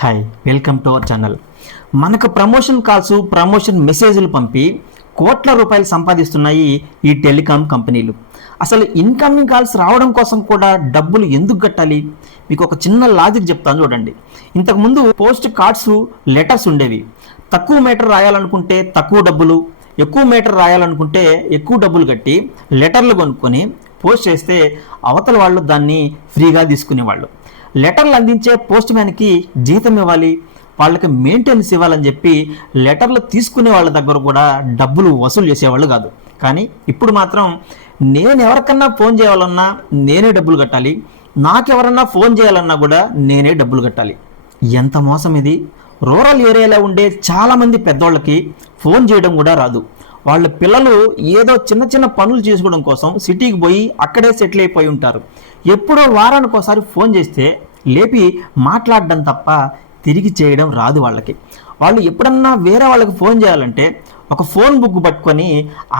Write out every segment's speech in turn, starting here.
Hi, welcome to our channel. మనకు promotion calls, promotion మెసేజ్లు పంపి కోట్ల రూపాయలు సంపాదిస్తున్నాయి ఈ టెలికాం కంపెనీలు. అసలు ఇన్కమింగ్ కాల్స్ రావడం కోసం కూడా డబ్బులు ఎందుకు కట్టాలి? మీకు ఒక చిన్న లాజిక్ చెప్తాను చూడండి. ఇంతకుముందు పోస్ట్ కార్డ్స్, లెటర్స్ ఉండేవి. తక్కువ మీటర్ రాయాలనుకుంటే తక్కువ డబ్బులు, ఎక్కువ మీటర్ రాయాలనుకుంటే ఎక్కువ డబ్బులు కట్టి లెటర్లు కొనుక్కొని పోస్ట్ చేస్తే అవతల వాళ్ళు దాన్ని ఫ్రీగా తీసుకునేవాళ్ళు. లెటర్లు అందించే పోస్ట్ మ్యాన్కి జీతం ఇవ్వాలి, వాళ్ళకి మెయింటెనెన్స్ ఇవ్వాలని చెప్పి లెటర్లు తీసుకునే వాళ్ళ దగ్గర కూడా డబ్బులు వసూలు చేసేవాళ్ళు కాదు. కానీ ఇప్పుడు మాత్రం నేను ఎవరికన్నా ఫోన్ చేయాలన్నా నేనే డబ్బులు కట్టాలి, నాకెవరన్నా ఫోన్ చేయాలన్నా కూడా నేనే డబ్బులు కట్టాలి. ఎంత మోసం ఇది! రూరల్ ఏరియాలో ఉండే చాలామంది పెద్దోళ్ళకి ఫోన్ చేయడం కూడా రాదు. వాళ్ళ పిల్లలు ఏదో చిన్న చిన్న పనులు చేసుకోవడం కోసం సిటీకి పోయి అక్కడే సెటిల్ అయిపోయి ఉంటారు. ఎప్పుడో వారానికి ఒకసారి ఫోన్ చేస్తే లేపి మాట్లాడడం తప్ప తిరిగి చేయడం రాదు వాళ్ళకి. వాళ్ళు ఎప్పుడన్నా వేరే వాళ్ళకి ఫోన్ చేయాలంటే ఒక ఫోన్ బుక్ పట్టుకొని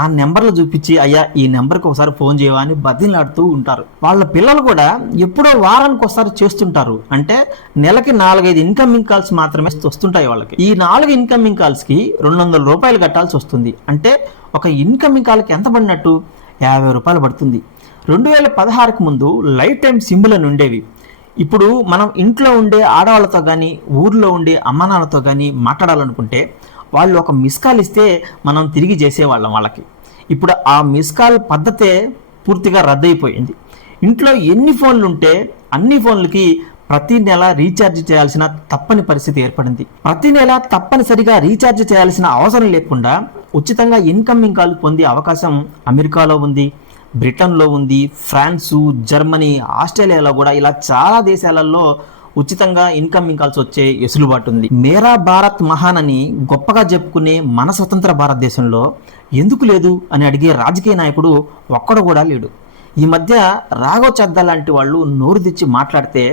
ఆ నెంబర్లు చూపించి, అయ్యా ఈ నెంబర్కి ఒకసారి ఫోన్ చేయవా అని బతిలాడుతూ ఉంటారు. వాళ్ళ పిల్లలు కూడా ఎప్పుడో వారానికి ఒకసారి చేస్తుంటారు. అంటే నెలకి 4-5 ఇన్కమింగ్ కాల్స్ మాత్రమే వస్తుంటాయి వాళ్ళకి. ఈ 4 ఇన్కమింగ్ కాల్స్కి 200 రూపాయలు కట్టాల్సి వస్తుంది. అంటే ఒక ఇన్కమింగ్ కాల్కి ఎంత పడినట్టు? 50 రూపాయలు పడుతుంది. 2016కి ముందు లైఫ్ టైం సింబుల్ అని ఉండేవి. ఇప్పుడు మనం ఇంట్లో ఉండే ఆడవాళ్ళతో కానీ, ఊర్లో ఉండే అమ్మానాన్నతో కానీ మాట్లాడాలనుకుంటే వాళ్ళు ఒక మిస్ కాల్ ఇస్తే మనం తిరిగి చేసేవాళ్ళం వాళ్ళకి. ఇప్పుడు ఆ మిస్ కాల్ పద్ధతే పూర్తిగా రద్దయిపోయింది. ఇంట్లో ఎన్ని ఫోన్లు ఉంటే అన్ని ఫోన్లకి ప్రతి నెల రీఛార్జ్ చేయాల్సిన తప్పని పరిస్థితి ఏర్పడింది. ప్రతి నెల తప్పనిసరిగా రీఛార్జ్ చేయాల్సిన అవసరం లేకుండా ఉచితంగా ఇన్కమింగ్ కాల్ పొందే అవకాశం అమెరికాలో ఉంది, బ్రిటన్లో ఉంది, ఫ్రాన్సు, జర్మనీ, ఆస్ట్రేలియాలో కూడా ఇలా చాలా దేశాలలో ఉచితంగా ఇన్కమింగ్ కాల్స్ వచ్చే వెసులుబాటు ఉంది. మేరా భారత్ మహాన్ అని గొప్పగా చెప్పుకునే మన స్వతంత్ర భారతదేశంలో ఎందుకు లేదు అని అడిగే రాజకీయ నాయకుడు ఒక్కడు కూడా లేడు. ఈ మధ్య రాఘవ్ చద్దా లాంటి వాళ్ళు నోరు తెచ్చి మాట్లాడితే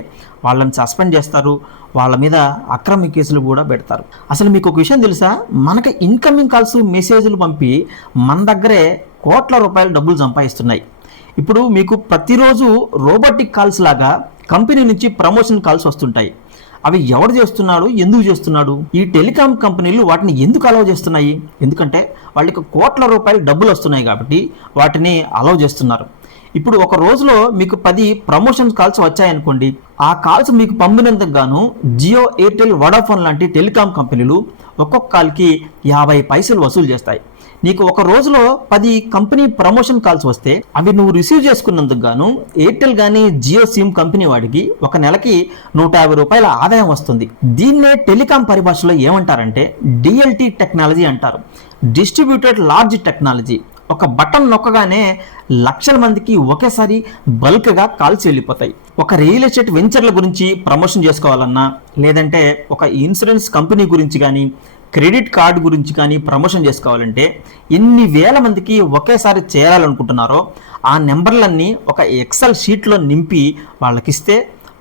వాళ్ళని సస్పెండ్ చేస్తారు, వాళ్ళ మీద అక్రమ కేసులు కూడా పెడతారు. అసలు మీకు ఒక విషయం తెలుసా? మనకి ఇన్కమింగ్ కాల్స్, మెసేజ్లు పంపి మన దగ్గరే కోట్ల రూపాయలు డబ్బులు సంపాదిస్తున్నాయి. ఇప్పుడు మీకు ప్రతిరోజు రోబోటిక్ కాల్స్ లాగా కంపెనీ నుంచి ప్రమోషన్ కాల్స్ వస్తుంటాయి. అవి ఎవరు చేస్తున్నాడు, ఎందుకు చేస్తున్నాడు? ఈ టెలికాం కంపెనీలు వాటిని ఎందుకు అలౌ చేస్తున్నాయి? ఎందుకంటే వాళ్ళకి కోట్ల రూపాయలు డబ్బులు వస్తున్నాయి కాబట్టి వాటిని అలౌ చేస్తున్నారు. ఇప్పుడు ఒక రోజులో మీకు 10 ప్రమోషన్ కాల్స్ వచ్చాయనుకోండి, ఆ కాల్స్ మీకు పంపినందుకు గాను జియో, ఎయిర్టెల్, వడాఫోన్ లాంటి టెలికాం కంపెనీలు ఒక్కొక్క కాల్కి 50 పైసలు వసూలు చేస్తాయి. నీకు ఒక రోజులో 10 కంపెనీ ప్రమోషన్ కాల్స్ వస్తే అవి నువ్వు రిసీవ్ చేసుకున్నందుకు గాను ఎయిర్టెల్ కానీ జియో సిమ్ కంపెనీ వాడికి ఒక నెలకి 150 రూపాయల ఆదాయం వస్తుంది. దీన్నే టెలికాం పరిభాషలో ఏమంటారంటే డిఎల్టీ టెక్నాలజీ అంటారు. Distributed large technology. ఒక బటన్ నొక్కగానే లక్షల మందికి ఒకేసారి బల్క్గా కాల్స్ వెళ్ళిపోతాయి. ఒక రియల్ ఎస్టేట్ వెంచర్ల గురించి ప్రమోషన్ చేసుకోవాలన్నా, లేదంటే ఒక ఇన్సూరెన్స్ కంపెనీ గురించి కానీ, క్రెడిట్ కార్డు గురించి కానీ ప్రమోషన్ చేసుకోవాలంటే ఎన్ని వేల మందికి ఒకేసారి చేయాలనుకుంటున్నారో ఆ నెంబర్లన్నీ ఒక ఎక్సెల్ షీట్లో నింపి వాళ్ళకిస్తే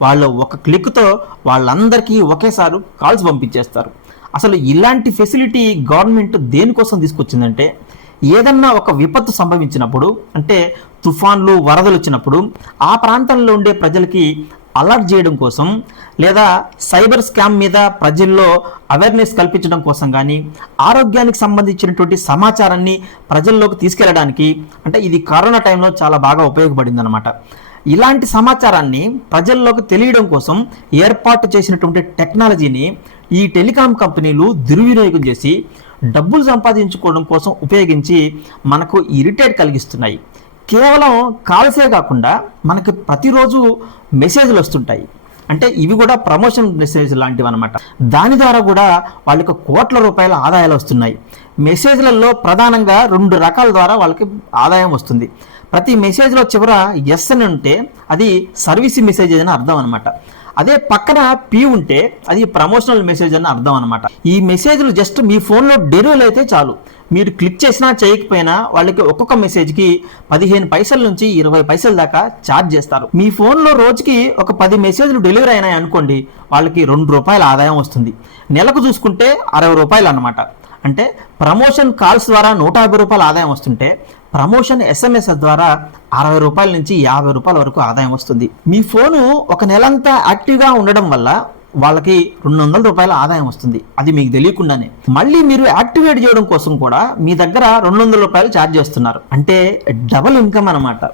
వాళ్ళు ఒక క్లిక్తో వాళ్ళందరికీ ఒకేసారి కాల్స్ పంపించేస్తారు. అసలు ఇలాంటి ఫెసిలిటీ గవర్నమెంట్ దేనికోసం తీసుకొచ్చిందంటే, ఏదన్నా ఒక విపత్తు సంభవించినప్పుడు, అంటే తుఫాన్లు, వరదలు వచ్చినప్పుడు ఆ ప్రాంతంలో ఉండే ప్రజలకి అలర్ట్ చేయడం కోసం, లేదా సైబర్ స్కామ్ మీద ప్రజల్లో అవేర్నెస్ కల్పించడం కోసం కానీ, ఆరోగ్యానికి సంబంధించినటువంటి సమాచారాన్ని ప్రజల్లోకి తీసుకెళ్ళడానికి, అంటే ఇది కరోనా టైంలో చాలా బాగా ఉపయోగపడింది అనమాట. ఇలాంటి సమాచారాన్ని ప్రజల్లోకి తెలియడం కోసం ఏర్పాటు చేసినటువంటి టెక్నాలజీని ఈ టెలికాం కంపెనీలు దుర్వినియోగం చేసి డబ్బులు సంపాదించుకోవడం కోసం ఉపయోగించి మనకు ఇరిటేట్ కలిగిస్తున్నాయి. కేవలం కాల్సే కాకుండా మనకి ప్రతిరోజు మెసేజ్లు వస్తుంటాయి. అంటే ఇవి కూడా ప్రమోషన్ మెసేజ్ లాంటివి అనమాట. దాని ద్వారా కూడా వాళ్ళకి కోట్ల రూపాయల ఆదాయాలు వస్తున్నాయి. మెసేజ్లలో ప్రధానంగా 2 రకాల ద్వారా వాళ్ళకి ఆదాయం వస్తుంది. ప్రతి మెసేజ్లో చివర ఎస్ అని ఉంటే అది సర్వీస్ మెసేజ్ అని అర్థం అనమాట. అదే పక్కన పి ఉంటే అది ప్రమోషనల్ మెసేజ్ అని అర్థం అనమాట. ఈ మెసేజ్లు జస్ట్ మీ ఫోన్లో డెలివరీ అయితే చాలు, మీరు క్లిక్ చేసినా చేయకపోయినా వాళ్ళకి ఒక్కొక్క మెసేజ్కి 15 పైసల నుంచి 20 పైసల దాకా ఛార్జ్ చేస్తారు. మీ ఫోన్లో రోజుకి ఒక 10 మెసేజ్లు డెలివరీ అయినాయి అనుకోండి, వాళ్ళకి 2 రూపాయల ఆదాయం వస్తుంది. నెలకు చూసుకుంటే 60 రూపాయలు అన్నమాట. అంటే ప్రమోషన్ కాల్స్ ద్వారా 150 రూపాయల ఆదాయం వస్తుంటే ప్రమోషన్ SMS ద్వారా 60 రూపాయల నుంచి 50 రూపాయల వరకు ఆదాయం వస్తుంది. మీ ఫోను ఒక నెలంతా యాక్టివ్గా ఉండడం వల్ల వాళ్ళకి ₹200 ఆదాయం వస్తుంది, అది మీకు తెలియకుండానే. మళ్ళీ మీరు యాక్టివేట్ చేయడం కోసం కూడా మీ దగ్గర ₹200 ఛార్జ్ చేస్తున్నారు, అంటే డబుల్ ఇన్కమ్ అన్నమాట.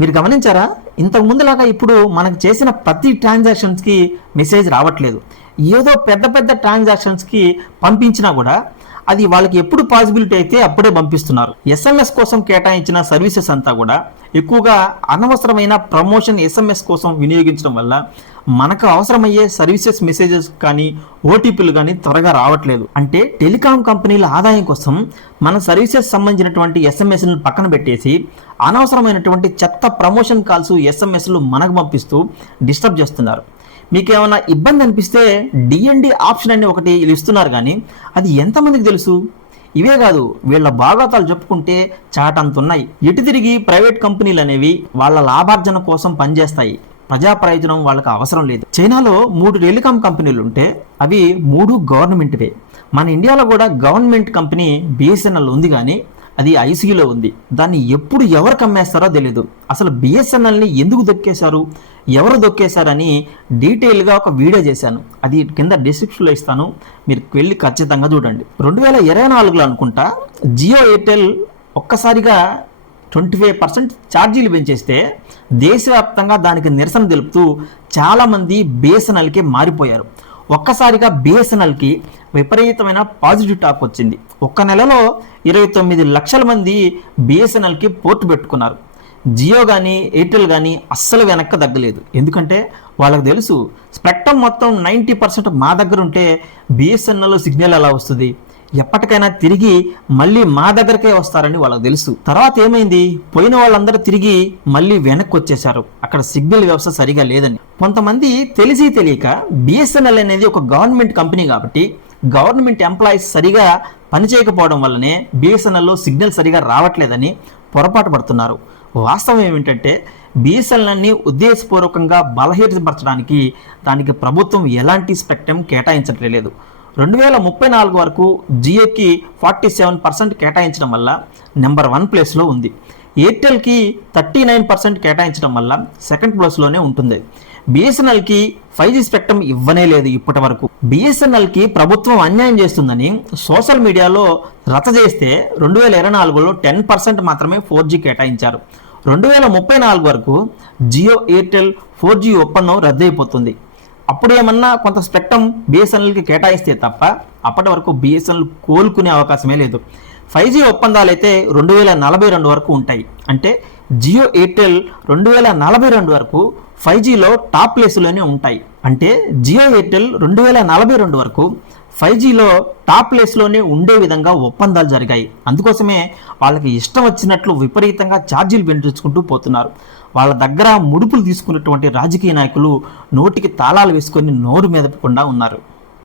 మీరు గమనించారా? ఇంతకు ముందులాగా ఇప్పుడు మనకు చేసిన ప్రతి ట్రాన్సాక్షన్స్కి మెసేజ్ రావట్లేదు. ఏదో పెద్ద పెద్ద ట్రాన్సాక్షన్స్కి పంపించినా కూడా అది వాళ్ళకి ఎప్పుడు పాసిబిలిటీ అయితే అప్పుడే పంపిస్తున్నారు. ఎస్ఎంఎస్ కోసం కేటాయించిన సర్వీసెస్ అంతా కూడా ఎక్కువగా అనవసరమైన ప్రమోషన్ ఎస్ఎంఎస్ కోసం వినియోగించడం వల్ల మనకు అవసరమయ్యే సర్వీసెస్ మెసేజెస్ కానీ ఓటీపీలు కానీ త్వరగా రావట్లేదు. అంటే టెలికాం కంపెనీల ఆదాయం కోసం మన సర్వీసెస్ సంబంధించినటువంటి ఎస్ఎంఎస్లను పక్కన పెట్టేసి అనవసరమైనటువంటి చెత్త ప్రమోషన్ కాల్స్ ఎస్ఎంఎస్లు మనకు పంపిస్తూ డిస్టర్బ్ చేస్తున్నారు. మీకు ఏమైనా ఇబ్బంది అనిపిస్తే డిఎన్డి ఆప్షన్ అని ఒకటి ఇస్తున్నారు, కానీ అది ఎంతమందికి తెలుసు? ఇవే కాదు, వీళ్ళ భాగవతాలు చెప్పుకుంటే చాటంతున్నాయి. ఎటు తిరిగి ప్రైవేట్ కంపెనీలు అనేవి వాళ్ళ లాభార్జన కోసం పనిచేస్తాయి, ప్రజా ప్రయోజనం వాళ్ళకి అవసరం లేదు. చైనాలో 3 టెలికాం కంపెనీలు ఉంటే అవి 3 గవర్నమెంట్వే. మన ఇండియాలో కూడా గవర్నమెంట్ కంపెనీ బిఎస్ఎన్ఎల్ ఉంది, కానీ అది ఐసీయూలో ఉంది. దాన్ని ఎప్పుడు ఎవరికి అమ్మేస్తారో తెలియదు. అసలు బిఎస్ఎన్ఎల్ని ఎందుకు దొక్కేశారు, ఎవరు దొక్కేశారని డీటెయిల్గా ఒక వీడియో చేశాను, అది కింద డిస్క్రిప్షన్లో ఇస్తాను, మీరు వెళ్ళి ఖచ్చితంగా చూడండి. 2024లో అనుకుంటా జియో ఎయిర్టెల్ ఒక్కసారిగా 25% ఛార్జీలు పెంచేస్తే దేశవ్యాప్తంగా దానికి నిరసన తెలుపుతూ చాలామంది బిఎస్ఎన్ఎల్కి మారిపోయారు. ఒక్కసారిగా బిఎస్ఎన్ఎల్కి విపరీతమైన పాజిటివ్ టాక్ వచ్చింది. ఒక్క నెలలో 29 లక్షల మంది బిఎస్ఎన్ఎల్కి పోర్టు పెట్టుకున్నారు. జియో కానీ ఎయిర్టెల్ కానీ అస్సలు వెనక్కి తగ్గలేదు. ఎందుకంటే వాళ్ళకి తెలుసు, స్పెక్ట్రమ్ మొత్తం 90% మా దగ్గర ఉంటే బిఎస్ఎన్ఎల్ సిగ్నల్ ఎలా వస్తుంది, ఎప్పటికైనా తిరిగి మళ్ళీ మా దగ్గరకే వస్తారని వాళ్ళకి తెలుసు. తర్వాత ఏమైంది, పోయిన వాళ్ళందరూ తిరిగి మళ్ళీ వెనక్కి వచ్చేసారు, అక్కడ సిగ్నల్ వ్యవస్థ సరిగా లేదని. కొంతమంది తెలిసి తెలియక బిఎస్ఎన్ఎల్ అనేది ఒక గవర్నమెంట్ కంపెనీ కాబట్టి గవర్నమెంట్ ఎంప్లాయీస్ సరిగా పనిచేయకపోవడం వల్లనే బిఎస్ఎన్ఎల్లో సిగ్నల్ సరిగా రావట్లేదని పొరపాటు పడుతున్నారు. వాస్తవం ఏమిటంటే బిఎస్ఎన్ఎల్ని ఉద్దేశపూర్వకంగా బలహీనపరచడానికి దానికి ప్రభుత్వం ఎలాంటి స్పెక్ట్రమ్ కేటాయించట్లేదు. 2034 వరకు జియోకి 47% కేటాయించడం వల్ల నెంబర్ 1 ప్లేస్లో ఉంది. ఎయిర్టెల్కి 39% కేటాయించడం వల్ల సెకండ్ ప్లేస్లోనే ఉంటుంది. బిఎస్ఎన్ఎల్కి 5G స్పెక్ట్రమ్ ఇవ్వనే లేదు ఇప్పటి వరకు. బిఎస్ఎన్ఎల్కి ప్రభుత్వం అన్యాయం చేస్తుందని సోషల్ మీడియాలో రచ్చ చేస్తే 2024లో 10% మాత్రమే 4G కేటాయించారు. 2034 వరకు జియో ఎయిర్టెల్ 4G ఒప్పందం రద్దయిపోతుంది. అప్పుడు ఏమన్నా కొంత స్పెక్ట్రమ్ బిఎస్ఎన్ఎల్కి కేటాయిస్తే తప్ప అప్పటి వరకు బిఎస్ఎన్ఎల్ కోలుకునే అవకాశమే లేదు. 5G ఒప్పందాలు అయితే 2042 వరకు ఉంటాయి. అంటే జియో ఎయిర్టెల్ 2042 వరకు 5Gలో టాప్ ప్లేస్లోనే ఉంటాయి. అంటే జియో ఎయిర్టెల్ 2042 వరకు 5Gలో టాప్ ప్లేస్లోనే ఉండే విధంగా ఒప్పందాలు జరిగాయి. అందుకోసమే వాళ్ళకి ఇష్టం వచ్చినట్లు విపరీతంగా ఛార్జీలు పెంచుకుంటూ పోతున్నారు. వాళ్ళ దగ్గర ముడుపులు తీసుకున్నటువంటి రాజకీయ నాయకులు నోటికి తాళాలు వేసుకొని నోరు మెదపకుండా ఉన్నారు.